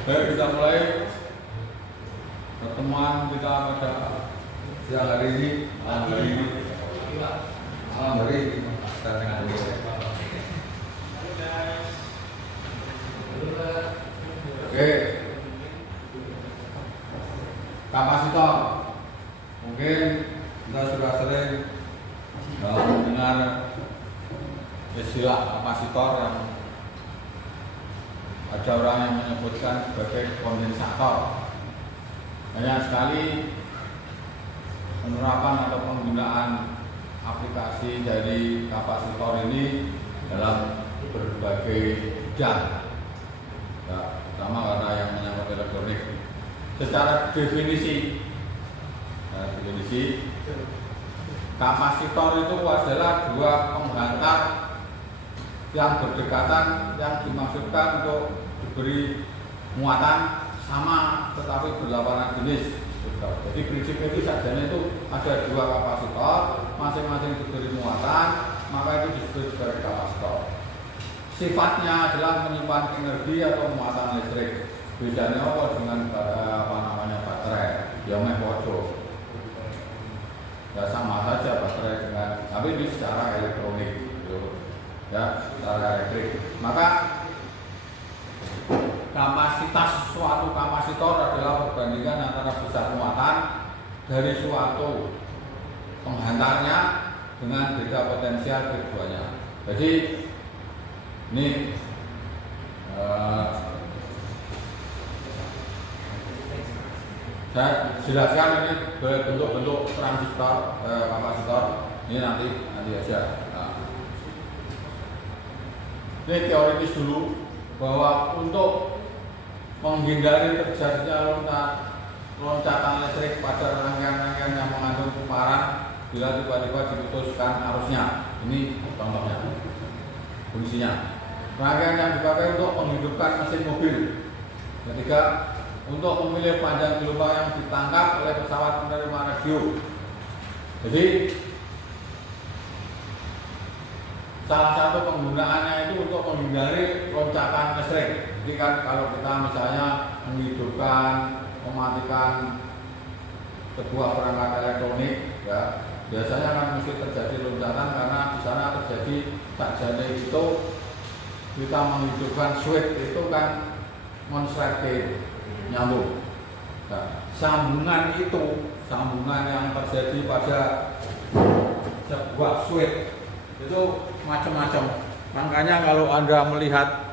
Baik, kita mulai pertemuan kita pada siang hari ini, malam hari ini. Oke, kapasitor. Mungkin kita sudah sering mendengar istilah kapasitor yang ada orang yang menyebutkan sebagai kondensator. Banyak sekali penerapan atau penggunaan aplikasi dari kapasitor ini dalam berbagai bidang, ya, terutama karena yang menyangkut elektronik. Secara definisi, kapasitor itu adalah dua penghantar yang berdekatan yang dimaksudkan untuk diberi muatan sama tetapi berlawanan jenis. Jadi prinsipnya itu sajanya itu ada dua kapasitor, masing-masing diberi muatan, maka itu disebut sebagai kapasitor. Sifatnya adalah menyimpan energi atau muatan listrik. Bedanya apa dengan baterai? Ya meh podo. Ya sama saja baterai dengan, tapi ini secara elektronik. Ya, secara elektrik. Maka kapasitas suatu kapasitor adalah perbandingan antara besar muatan dari suatu penghantarnya dengan beda potensial keduanya. Jadi ini saya jelaskan ini bentuk-bentuk transistor kapasitor. Ini nanti aja. Ini teoritis dulu bahwa untuk menghindari terjadinya loncatan listrik pada rangkaian-rangkaian yang mengandung kuparan bila tiba-tiba diputuskan arusnya. Ini contohnya, fungsinya. Rangkaian yang dipakai untuk menghidupkan mesin mobil. Ketiga, untuk memilih panjang gelombang yang ditangkap oleh pesawat penerima radio. Jadi salah satu penggunaannya itu untuk menghindari loncatan listrik. Jadi kan kalau kita misalnya menghidupkan, mematikan sebuah perangkat elektronik, ya biasanya kan mesti terjadi loncatan karena di sana terjadi sajane itu kita menghidupkan switch itu kan konsleting nyambung. Nah, sambungan yang terjadi pada sebuah switch itu macam-macam. Makanya kalau Anda melihat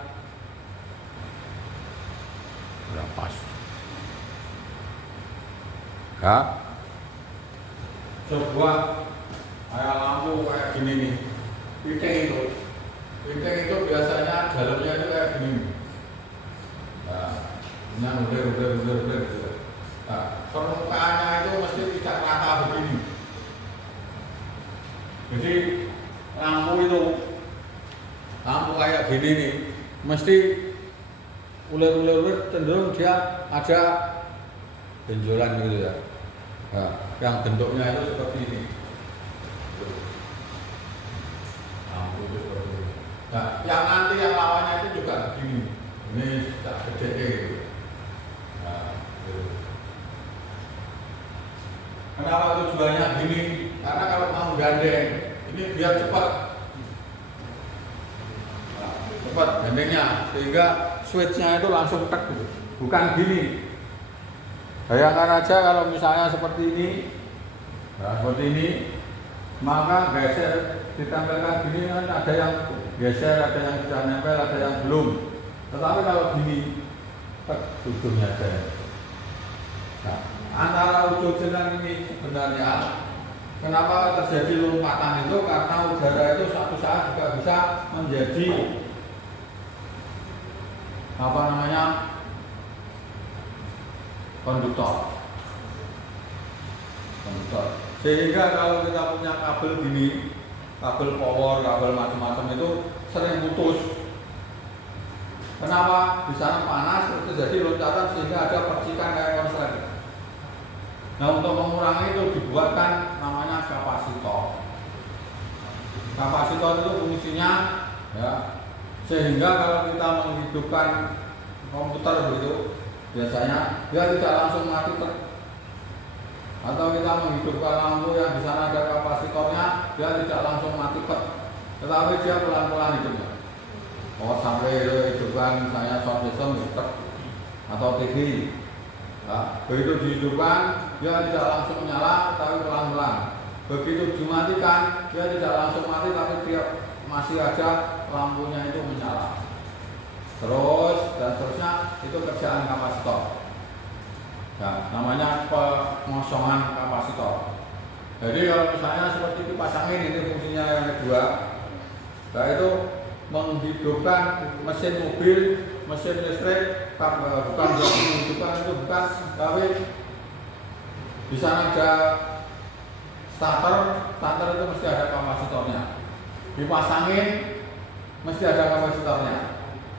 pas ya sebuah kayak lampu kayak gini nih, piting itu biasanya dalamnya itu kayak gini. Nah, udah gitu. Nah, permukaannya itu mesti tidak rata begini. Jadi lampu kayak gini nih, mesti ular cenderung dia ada benjolan gitu ya. Nah, yang bentuknya itu seperti ini. Lampu itu seperti ini. Nah, yang nanti yang lawannya itu juga begini. Ini tak gede gitu. Nah, gitu. Kenapa tujuannya gini? Karena kalau mau gandeng ini biar cepat gandengnya, sehingga switchnya itu langsung tek, bukan gini. Bayangkan aja kalau misalnya seperti ini, nah, seperti ini, maka geser ditempelkan gini kan ada yang geser, ada yang sudah nempel, ada yang belum. Tetapi kalau gini, tek ujungnya aja. Nah, antara ujung jenang ini sebenarnya kenapa terjadi lompatan itu karena udara itu suatu saat juga bisa menjadi konduktor. Sehingga kalau kita punya kabel gini, kabel power, kabel macam-macam itu sering putus. Kenapa? Di sana panas terus terjadi loncatan sehingga ada percikan kayak konsleting. Nah, untuk mengurangi itu dibuatkan namanya kapasitor. Kapasitor itu fungsinya ya, sehingga kalau kita menghidupkan komputer begitu, biasanya dia tidak langsung mati atau kita menghidupkan lampu yang di sana ada kapasitornya, dia tidak langsung mati tetapi dia pelan-pelan hidupnya. Oh sampai hidupkan misalnya sound system atau TV, nah, begitu dihidupkan dia tidak langsung menyala tapi pelan-pelan. Begitu dimatikan dia tidak langsung mati tapi dia masih aja lampunya itu menyala. Terus dan seterusnya itu kerjaan kapasitor. Nah, namanya pengosongan kapasitor. Jadi kalau misalnya seperti kipas angin ini fungsinya yang kedua, yaitu menghidupkan mesin mobil, mesin listrik, bukan menghidupkan itu bukan, tapi di sana ada starter itu mesti ada kapasitornya. Kipas angin mesti ada kapasitornya.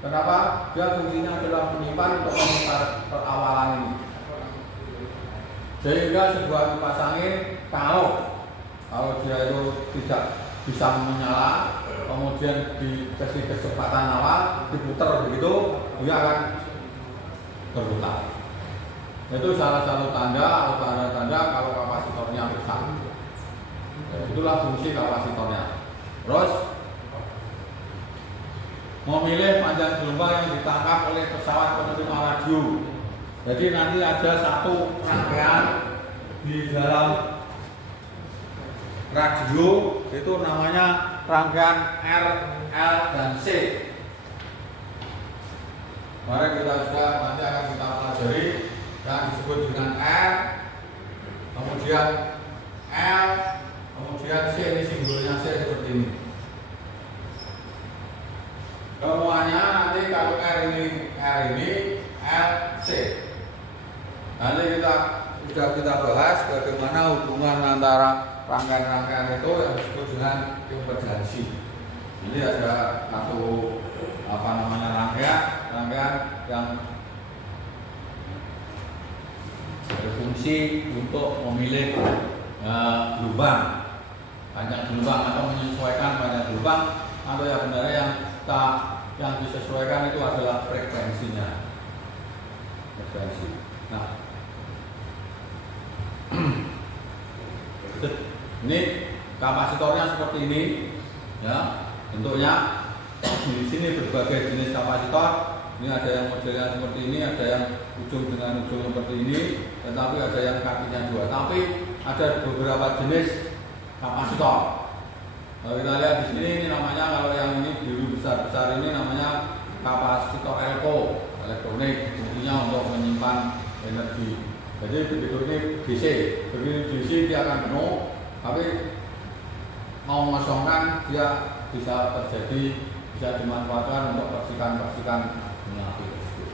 Kenapa? Dia fungsinya adalah menyimpan untuk memutar perawalan ini. Sehingga sebuah kipas angin kalau dia itu tidak bisa menyala, kemudian dikasih kecepatan awal, diputar begitu, dia akan berputar. Itu salah satu tanda atau tanda-tanda kalau kapasitornya besar. Itulah fungsi kapasitornya. Terus memilih panjang gelombang yang ditangkap oleh pesawat penerima radio. Jadi nanti ada satu rangkaian di dalam radio itu namanya rangkaian R, L, dan C. Mari kita sudah nanti akan kita pelajari yang disebut dengan R, kemudian L, kemudian C. Ini simbolnya C seperti ini. Semuanya nanti kalau R ini, L, C. Nanti kita bahas bagaimana hubungan antara rangkaian-rangkaian itu yang disebut dengan impedansi. Ini ada satu rangkaian yang berfungsi untuk memilih gelombang, panjang gelombang atau menyesuaikan panjang gelombang, atau yang benar yang disesuaikan itu adalah frekuensinya. Nah, ini kapasitornya seperti ini, ya bentuknya. Di sini berbagai jenis kapasitor. Ini ada yang modelnya seperti ini, ada yang ujung dengan ujung seperti ini, tetapi ada yang kakinya dua. Tapi ada beberapa jenis kapasitor. Kalau kita lihat di sini, ini namanya, kalau yang ini biru besar ini namanya kapasitor elko, elektronik, fungsinya untuk menyimpan energi. Jadi begitu ini DC, begitu DC dia akan penuh, tapi mau mengosongkan dia bisa dimanfaatkan untuk percikan api tersebut.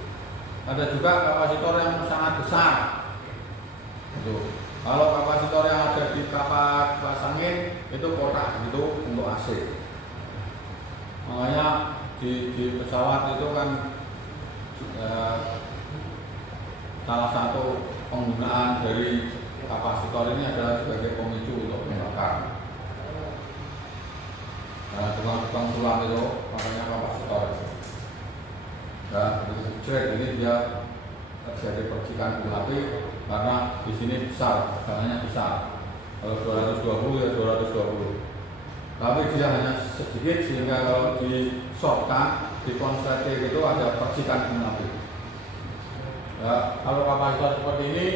Ada juga kapasitor yang sangat besar. Kalau kapasitor yang ada di kipas angin itu kotak gitu untuk AC. Makanya di pesawat itu kan salah satu penggunaan dari kapasitor ini adalah sebagai pemicu untuk membakar. Nah, tukang tulang itu makanya kapasitor. Dan ini dia terjadi percikan api karena di sini besar, tegangannya besar. Kalau 220 ya 220. Tapi dia hanya sedikit sehingga kalau di shortkan, di konsleting itu ada percikan api. Ya, kalau kapasitor seperti ini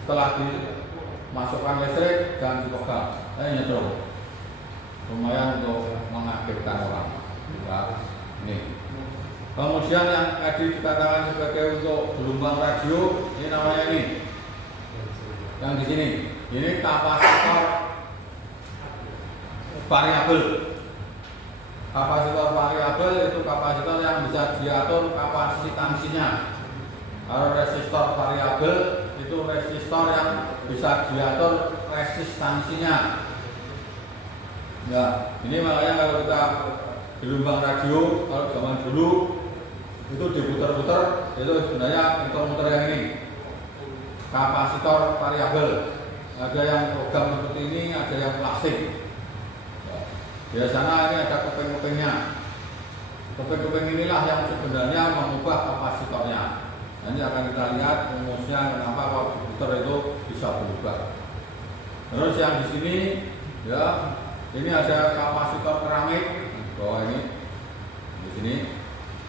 setelah dimasukkan listrik dan dipegang, nyetrum. Lumayan untuk mengagetkan orang. Ya, ini. Kemudian yang tadi dikatakan sebagai untuk gelombang radio, ini namanya ini. Yang di sini, ini kapasitor variabel. Kapasitor variabel itu kapasitor yang bisa diatur kapasitansinya. Kalau resistor variabel itu resistor yang bisa diatur resistansinya. Ya, ini makanya kalau kita gelombang radio, kalau zaman dulu itu diputar-putar, itu sebenarnya muter-muter yang ini, kapasitor variabel. Ada yang program seperti ini, ada yang plastik. Biasanya ini ada kuping-kupingnya. Keping-keping inilah yang sebenarnya mengubah kapasitornya. Nanti akan kita lihat rumusnya kenapa kalau diputar itu bisa berubah. Terus yang di sini ya, ini ada kapasitor keramik di bawah ini. Di sini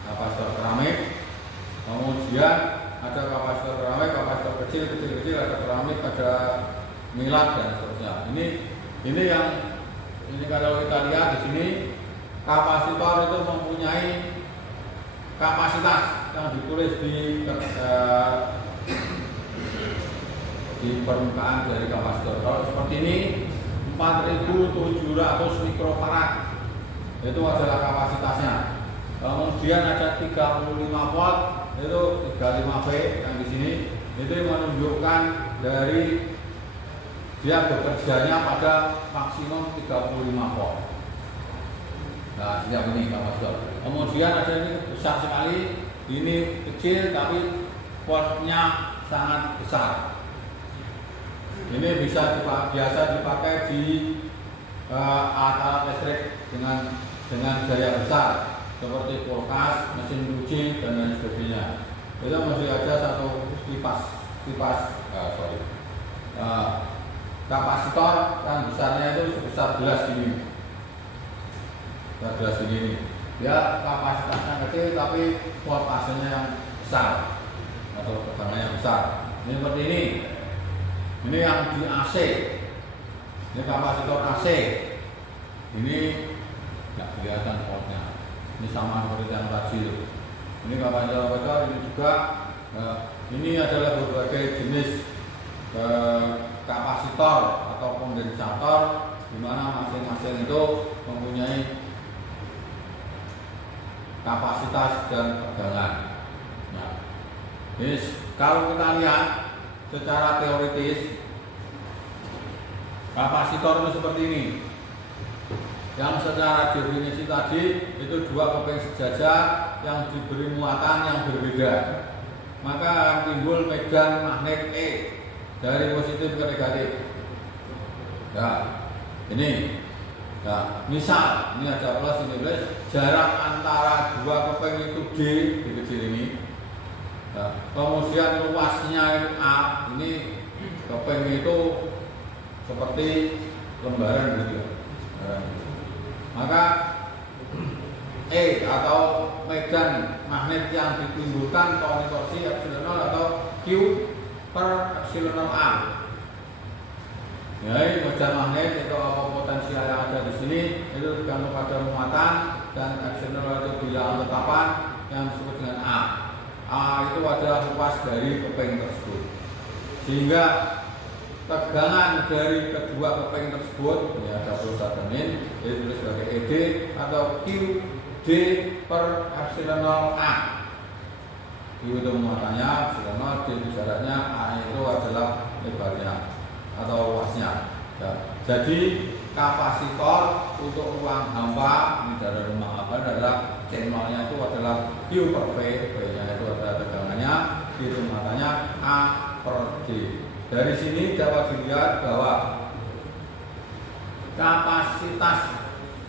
kapasitor keramik. Kemudian ada kapasitor keramik, kapasitor kecil, ada keramik, ada milat dan seterusnya. Ini yang kalau kita lihat di sini kapasitor itu mempunyai kapasitas yang ditulis di permukaan dari kapasitor. Kalau seperti ini 4.700 mikrofarad itu adalah kapasitasnya. Kemudian ada 35 volt itu 35V yang di sini itu menunjukkan dari dia bekerjanya pada maksimum 35 volt. Nah, setiap ini kapasitor. Kemudian ada ini besar sekali, ini kecil tapi voltnya sangat besar. Ini biasa dipakai di alat listrik dengan daya besar seperti kulkas, mesin cuci dan lain sebagainya. Itu masih ada satu kapasitor yang besarnya itu sebesar gelas ini. Gelas ini. Ya kapasitasnya kecil tapi voltasenya yang besar atau tegangannya yang besar. Ini seperti ini. Ini yang di AC. Ini kapasitor AC. Ini nggak kelihatan voltnya. Ini sama seperti yang tadi. Ini kapasitor ini juga. Ini adalah berbagai jenis kapasitor atau kondensator, di mana masing-masing itu mempunyai kapasitas dan tegangan. Nah, ini kalau kita lihat secara teoritis, kapasitor itu seperti ini. Yang secara definisi tadi itu dua keping sejajar yang diberi muatan yang berbeda. Maka akan timbul medan magnet E dari positif ke negatif. Nah, ini. Nah, misal ini ada plus ini plus, jarak antara dua keping itu D di kecil ini. Nah, kemudian luasnya itu A, ini keping itu seperti lembaran gitu. Maka E atau medan magnet yang ditimbulkan oleh torsi epsilon 0 atau Q per epsilon 0 A. Ya, ini medan magnet itu apa potensial yang ada di sini itu tergantung pada muatan dan epsilon 0 itu bilangan tetapan yang disebut dengan A. A itu adalah luas dari keping tersebut. Sehingga tegangan dari kedua keping tersebut, ini ada plus ada min, ditulis sebagai ED atau QD per epsilon 0 A. Q itu muatannya, epsilon 0, D itu jaraknya, A itu adalah lebarnya atau luasnya. Ya. Jadi kapasitor untuk ruang hampa ini dari rumah apa adalah channelnya itu adalah Q per V, V-nya itu adalah tegangannya, Q itu muatannya, A per D. Dari sini dapat dilihat bahwa kapasitas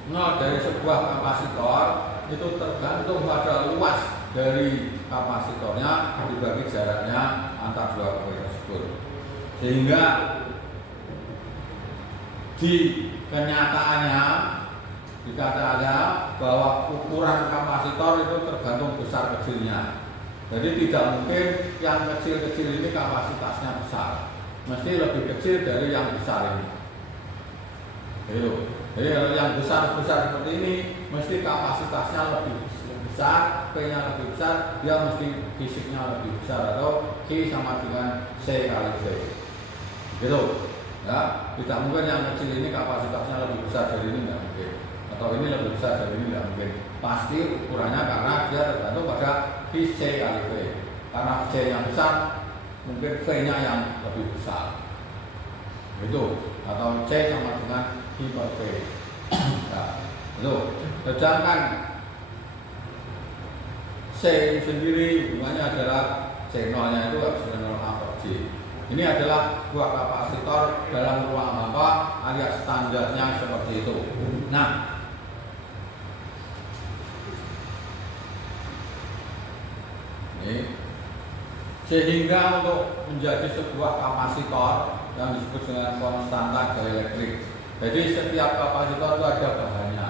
nol dari sebuah kapasitor itu tergantung pada luas dari kapasitornya dibagi jaraknya antar dua keping tersebut. Sehingga di kenyataannya dikatakannya bahwa ukuran kapasitor itu tergantung besar kecilnya. Jadi tidak mungkin yang kecil-kecil ini kapasitasnya besar. Mesti lebih kecil dari yang besar ini. Jadi kalau yang besar-besar seperti ini mesti kapasitasnya lebih besar, P-nya lebih besar, dia mesti fisiknya lebih besar atau Q sama dengan C kali C. Gitu. Ya, tidak mungkin yang kecil ini kapasitasnya lebih besar dari ini, tidak mungkin. Atau ini lebih besar dari ini, tidak mungkin. Pasti ukurannya karena dia tergantung pada V C kali V. Karena C yang besar, mungkin V-nya yang lebih besar. Itu. Atau C sama dengan V per V. Nah, itu. Sedangkan C sendiri hubungannya adalah C0-nya itu epsilon 0 A per J. Ini adalah buah kapasitor dalam ruang hampa alias standarnya seperti itu. Nah, Ini. Sehingga untuk menjadi sebuah kapasitor yang disebut dengan konstanta gaya elektrik. Jadi setiap kapasitor itu ada bahannya.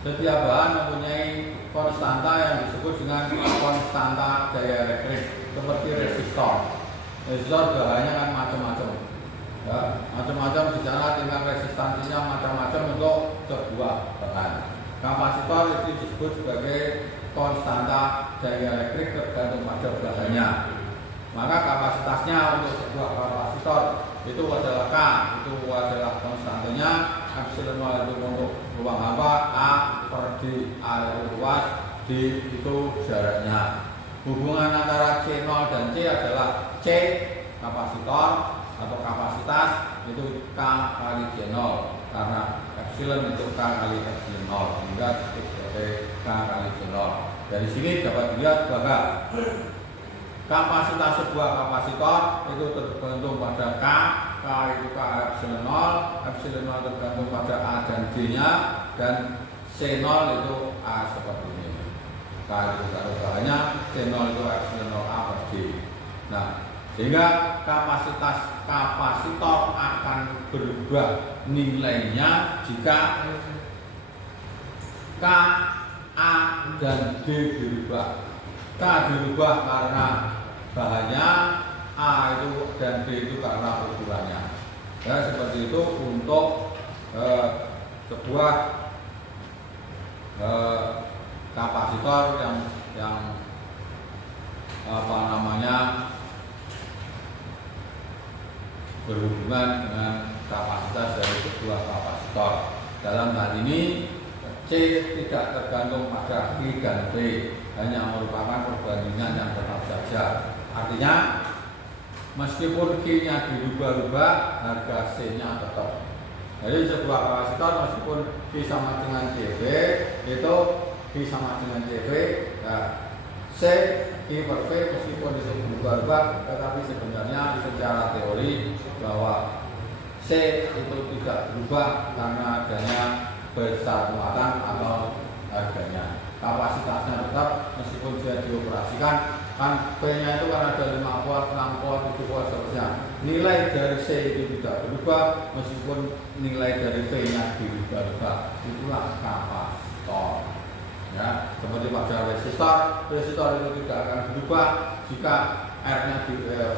Setiap bahan mempunyai konstanta yang disebut dengan konstanta gaya elektrik, seperti resistor. Resistor bahannya kan macam-macam, ya, macam-macam di sana tingkat resistansinya macam-macam untuk sebuah bahan. Kapasitor itu disebut sebagai konstanta gaya elektrik tergantung pada bahannya. Maka kapasitasnya untuk sebuah kapasitor itu adalah K, itu adalah konstantanya. Epsilon itu untuk ruang hampa, A per D, A itu luas, D itu jaraknya. Hubungan antara C0 dan C adalah C kapasitor atau kapasitas itu K kali C0, karena epsilon itu K kali epsilon 0, sehingga itu sebagai K kali C0. Dari sini dapat dilihat bahwa kapasitas sebuah kapasitor itu tergantung pada K itu K epsilon 0, epsilon 0 tergantung pada A dan D-nya, dan C0 itu A seperti ini. K itu kalau bahannya, C0 itu epsilon 0 A per D. Nah, sehingga kapasitas kapasitor akan berubah nilainya jika K, A, dan D dirubah. K dirubah karena bahannya, A itu dan D itu karena ukurannya. Ya, seperti itu untuk sebuah kapasitor yang apa namanya berhubungan dengan kapasitas dari sebuah kapasitor. Dalam hal ini C tidak tergantung pada Q dan V, hanya merupakan perbandingan yang tetap saja. Artinya meskipun Q-nya dirubah-rubah, harga C-nya tetap. Jadi sebuah kapasitor meskipun Q sama dengan CV, itu Q sama dengan CV, ya, C Q per V meskipun itu berubah-ubah, tetapi sebenarnya secara teori bahwa C itu tidak berubah karena adanya besar muatan atau harganya. Kapasitasnya tetap meskipun dia dioperasikan, kan V-nya itu kan ada 5 volt, 6 volt, 7 volt seterusnya. Nilai dari C itu tidak berubah meskipun nilai dari V-nya dirubah-ubah. Itulah kapasitor. Ya, seperti pada resistor itu tidak akan berubah jika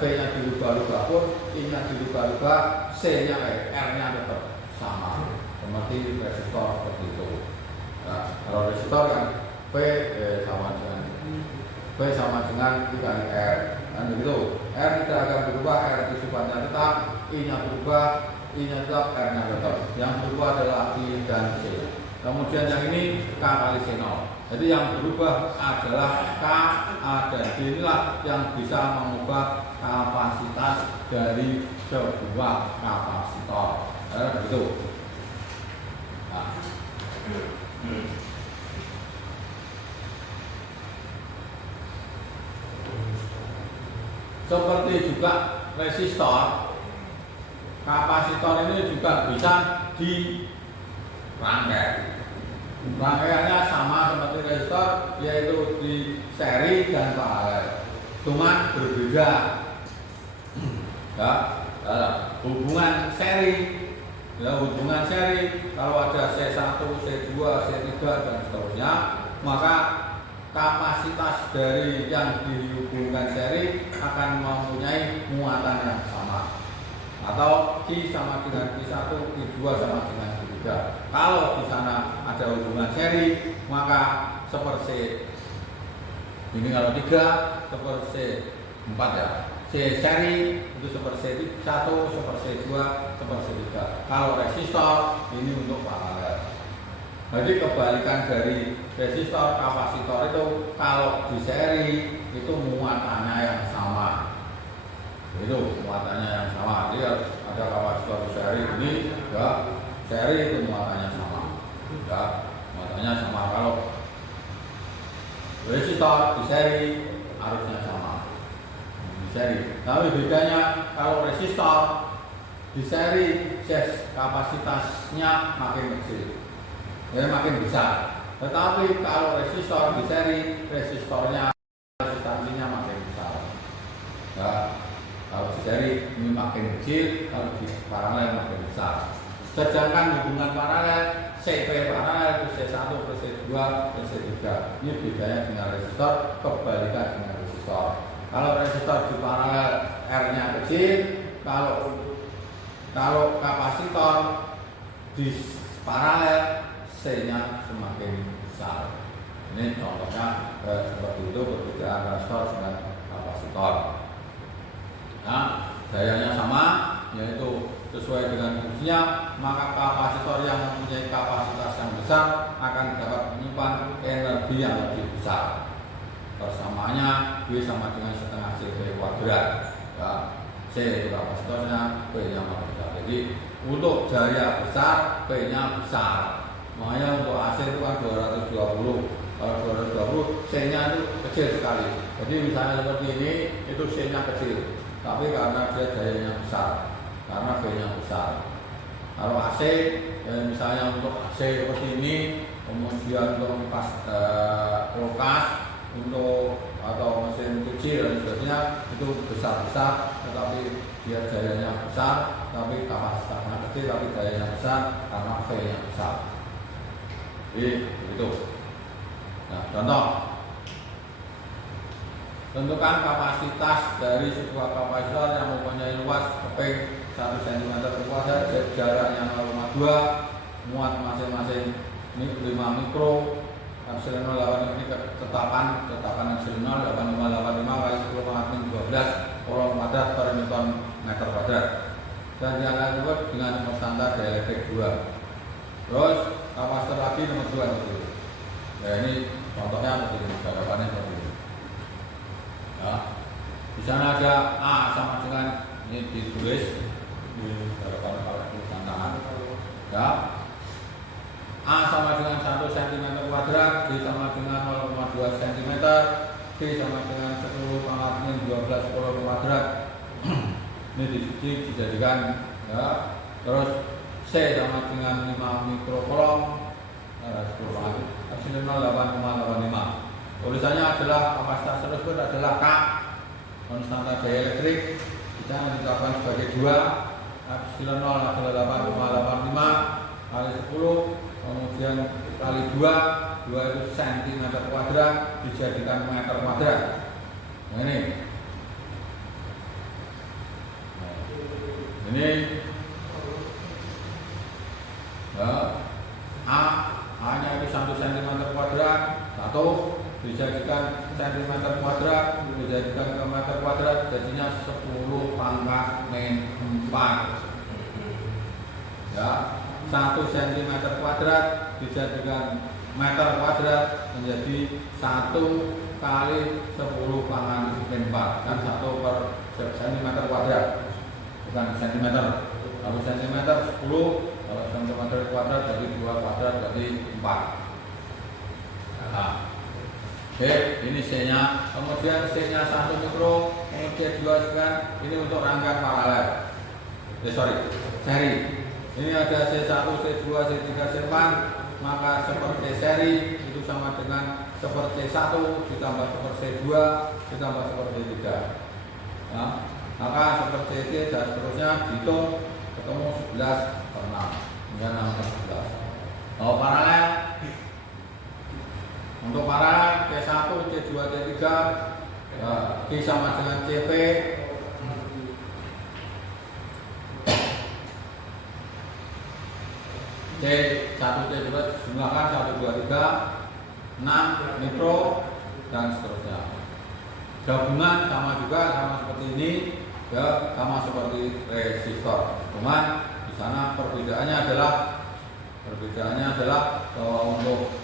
V-nya dirubah-ubah pun, I-nya dirubah-ubah, C-nya R-nya tetap sama. Seperti resistor seperti itu. Nah, kalau resistor yang V sama dengan I kali R, kan begitu. R tidak akan berubah, R itu sifatnya tetap, I-nya berubah, I-nya tetap, R-nya tetap. Yang berubah adalah I dan C. Kemudian yang ini K kali C0. Jadi yang berubah adalah K, A, dan D. Inilah yang bisa mengubah kapasitas dari sebuah kapasitor. Begitu. Nah. Seperti juga resistor, kapasitor ini juga bisa dirangkai. Rangkaiannya sama seperti resistor, yaitu di seri dan paralel, cuman berbeda. Ya, hubungan seri. Ya, hubungan seri kalau ada C1, C2, C3 dan seterusnya, maka kapasitas dari yang dihubungkan seri akan mempunyai muatan yang sama. Atau Q sama dengan Q1, Q2 sama dengan Q3. Kalau di sana ada hubungan seri, maka seper C ini kalau 3, seper C4 ya. C seri itu seper C1, seper C2, seper C3. Kalau resistor ini untuk paralel. Jadi kebalikan dari resistor, kapasitor itu kalau di seri itu muatannya yang sama. Itu muatannya yang sama. Jadi ada kapasitor di seri ini, ya, seri itu muatannya sama. Ya, muatannya sama. Kalau resistor di seri harusnya sama. Seri. Tapi bedanya kalau resistor di seri kapasitasnya makin kecil, ya, makin besar. Tetapi kalau resistor di seri, resistornya resistansinya makin kecil, kalau di paralel makin besar. Sedangkan hubungan paralel CP paralel itu C1 plus C2 plus C3. Ini bedanya dengan resistor, kebalikan dengan resistor. Kalau resistor di paralel R-nya kecil, kalau kapasitor di paralel C-nya semakin besar. Ini contohnya seperti itu perbedaan resistor dengan kapasitor. Nah, dayanya sama, yaitu sesuai dengan fungsinya, maka kapasitor yang mempunyai kapasitas yang besar akan dapat menyimpan energi yang lebih besar. Persamaannya B sama dengan setengah CV kuadrat. Ya, C itu kapasitornya, P nya besar. Jadi untuk daya besar, P nya besar. Makanya untuk AC itu kan 220. Kalau 220, C nya itu kecil sekali. Jadi misalnya seperti ini, itu C nya kecil. Tapi karena dia dayanya besar, karena V nya besar. Kalau AC, misalnya untuk AC seperti ini, kemudian untuk kipas kulkas, untuk atau mesin cuci dan sebagainya itu besar-besar, tetapi dia dayanya besar, tapi kapasitasnya kecil, tapi dayanya besar karena V nya besar. Jadi begitu. Nah, contoh. Tentukan kapasitas dari sebuah kapasitor yang mempunyai luas keping 1 cm kuadrat, jaraknya 0,2, muat masing-masing 5 mikro, epsilon 0 ini tetapan epsilon 0 8585 kali 10 pangkat 12 kolom kuadrat per newton meter kuadrat. Dan yang lain juga dengan konstanta dielektrik 2. Terus kapasitor lagi nomor 2 itu. Ya ini contohnya seperti ini, gambarannya seperti ini. Ya. Di sana ada A sama dengan ini ditulis di hadapan kalau tulisan tangan. Ya. A sama dengan 1 cm kuadrat, B sama dengan 0,2 cm, B sama dengan 10 pangkat 12 kolom kuadrat. Ini dijadikan ya. Terus C sama dengan 5 mikrokolom, 10 pangkat epsilon 0,8,85. Tulisannya adalah kapasitas tersebut adalah K, konstanta dielektrik, bisa ditetapkan sebagai 2, epsilon 0 adalah 8,85 kali 10, kemudian kali 2 itu cm kuadrat dijadikan meter kuadrat. Nah, ini A nya itu 1 cm kuadrat, 1 dijadikan cm kuadrat, dijadikan ke meter kuadrat, jadinya 10 pangkat min 4. Ya, 1 cm kuadrat dijadikan meter kuadrat menjadi 1 kali 10 pangkat min 4, kan 1 per cm kuadrat, bukan cm. Kalau cm 10, kalau cm kuadrat jadi 2 kuadrat jadi 4. Nah, oke, ini C-nya, kemudian C-nya 1 mikro, C2 sekian, ini untuk rangkaian paralel. Seri. Ini ada C1, C2, C3, C4, maka seperti seri itu sama dengan seperti C1 ditambah seperti C2 ditambah seperti C3. Nah, maka seperti C dan seterusnya dihitung ketemu 11 per 6, kemudian 6 per 11. Kalau paralel, untuk paralel C1, C2, C3, Q sama dengan CV, C1, C2 jumlahkan 1, 2, 3, 6 mikro dan seterusnya. Gabungan sama juga, sama seperti ini, ya, sama seperti resistor. Cuman di sana perbedaannya adalah bahwa untuk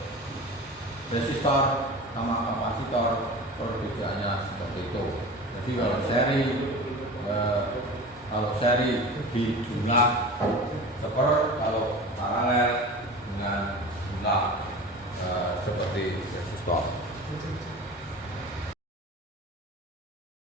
resistor sama kapasitor perbedaannya seperti itu. Jadi kalau seri di jumlah kalau paralel dengan jumlah seperti resistor.